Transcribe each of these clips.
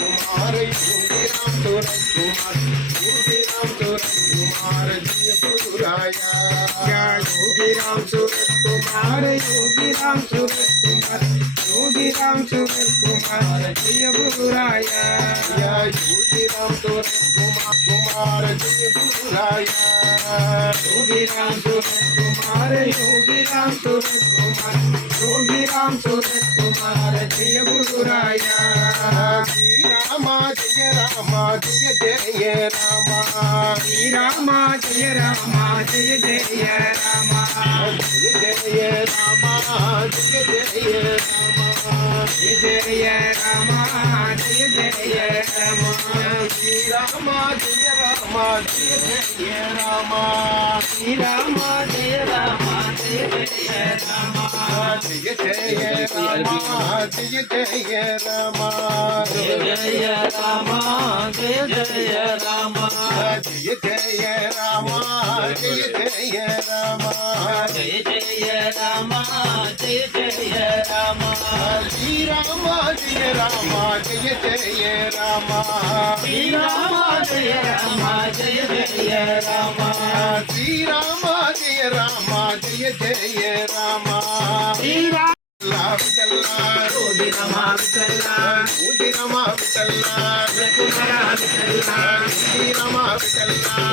कुमार योगी राम सूरत कुमार योगी राम सूरत कुमार जय गुरुराया योगी राम सूरत कुमार योगी राम सूरत कुमार योगी राम सूरत कुमार जय गुरुराया योगी राम सूरत कुमार जय गुरुराया योगी राम सूरत कुमार योगी राम सूरत कुमार योगी राम सूरत कुमार जय गुरुराया रामा जय रामा जय जय रामा श्री रामा जय रामा जय जय रामा जय जय रामा जय जय रामा जय जय रामा जय जय रामा श्री रामा जय रामा जय जय रामा श्री रामा जय रामा जय जय रामा जय जय रामा जय जय रामा जय रामा जय जय रामा जय जय रामा जय जय रामा जय जय रामा जय जय रामा श्री रामा जय रामा जय जय रामा श्री रामा जय रामा जय जय रामा श्री रामा जय रामा जय जय रामा श्री राम योगी रमा विठला योगी रमा विठला कुमारा विठला श्री रमा विठला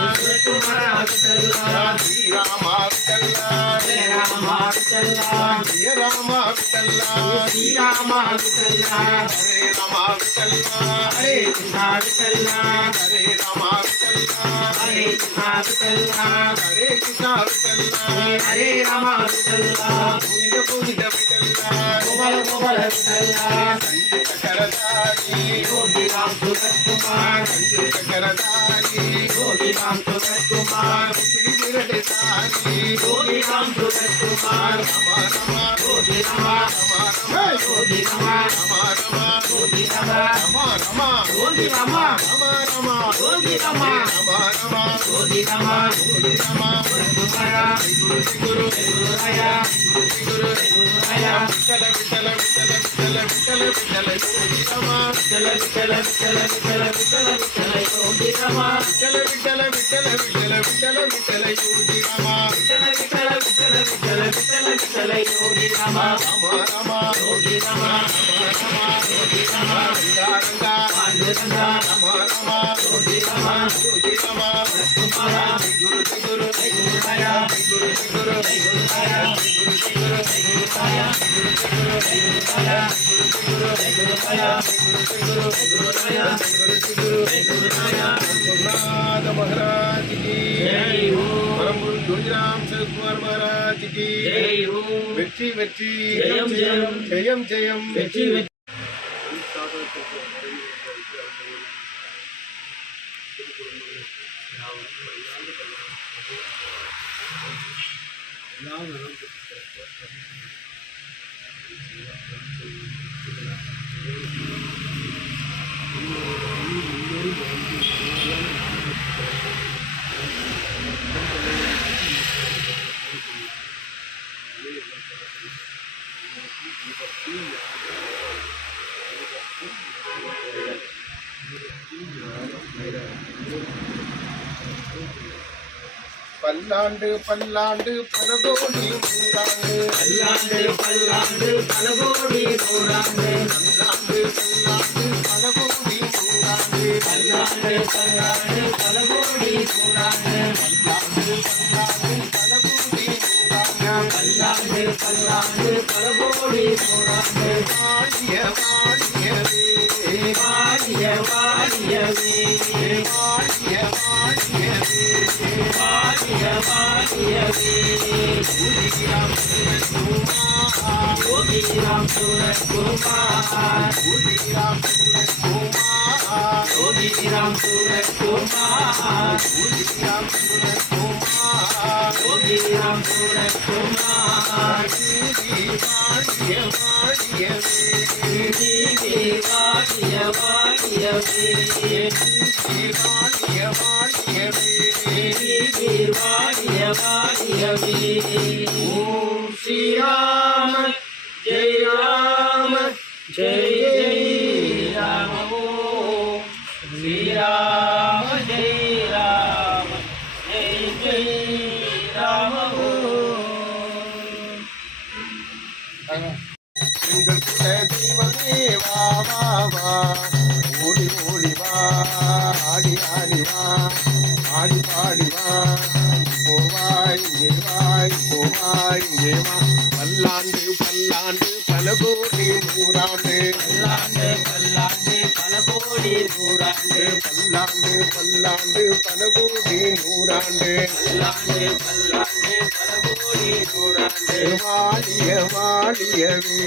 कुमारा विठला श्री रामा विठला जय रामा विठला जय रामा विठला श्री रामा विठला हरे रामा विठला हरे कृष्णा विठला हरे रामा विठला हरे कृष्णा विठला हरे कृष्णा विठला हरे रामा विठला गोविंद गोविंद विठला गोपाल गोपाल विठला संगीत करतारी योगी राम सूरत कुमार संगीत करतारी योगी राम सूरत कुमार श्री गिरधारी योगी राम सूरत कुमार रमा रमा योगी रमा रमा योगी रमा रमा रमा योगी रमा रमा रमा योगी रमा रमा रमा योगी रमा रमा रमा योगी रमा योगी रमा गुरुराया गुरु गुरुराया गुरु गुरुराया विठल विठल विठल विठल विठल विठल योगी रमा विठल विठल विठल विठल विठल विठल योगी रमा विठल विठल विठल विठल विठल विठल योगी रमा विठल विठल विठल विठल विठल विठल योगी रमा रमा रमा योगी रमा रमा योगी रमा रंगा रंगा रमा रमा योगी रमा तुम्हारा गुरु गुरु गुरुराया गुरु गुरु गुरुराया गुरु गुरु गुरुराया गुरु गुरु गुरुराया गुरु गुरुराया गुरु गुरुराया गुरु गुरुराया गुरुनाथ महाराज की जय हो परम गुरु जोजीराम सरकुमार महाराज की जय हो வெற்றி வெற்றி ஜெயம் ஜெயம் ஜெயம் ஜெயம் வெற்றி வெற்றி பல்லாண்டு பல்லாண்டு பல கோடி நூறாண்டு பல்லாண்டு பல்லாண்டு பல கோடி நூறாண்டு பல்லாண்டு பல்லாண்டு பல கோடி நூறாண்டு பல்லாண்டு பல்லாண்டு பல கோடி நூறாண்டு பல்லாண்டு பல்லாண்டு பல கோடி நூறாண்டு பல்லாண்டு பல்லாண்டு பல கோடி நூறாண்டு வாழிய வாழியவே வாழிய வாழியவே வாழிய வாழியவே வாழிய வாழியவே योगी राम सूरत कुमार योगी राम सूरत कुमार योगी राम सूरत कुमार योगी राम सूरत कुमार योगी राम सूरत कुमार योगी राम सूरत कुमार श्री वाणिय वाणियवे श्री वाणिय वाणियवे श्री वाणिय वाणियवे श्री वाणिय वाणियवे ओम श्री राम जय जय राम ராம ஜெய் ராம ஜெய் ஜெய் ராம எங்கள் குல தெய்வமே வா வா வா ஓடி ஓடி வா ஆடி ஆடி வா ஆடி பாடி வா போவாய் இங்கே வாய் போவாய் இங்கே வா பல்லாண்டு பல்லாண்டு பல கோடி நூறாண்டு பல்லாண்டு பல்லாண்டு பல கோடி நூறாண்டு பல்லாண்டு பல்லாண்டு பல கோடி நூறாண்டு பல்லாண்டு பல்லாண்டு பல கோடி நூறாண்டு வாழிய வாழியவே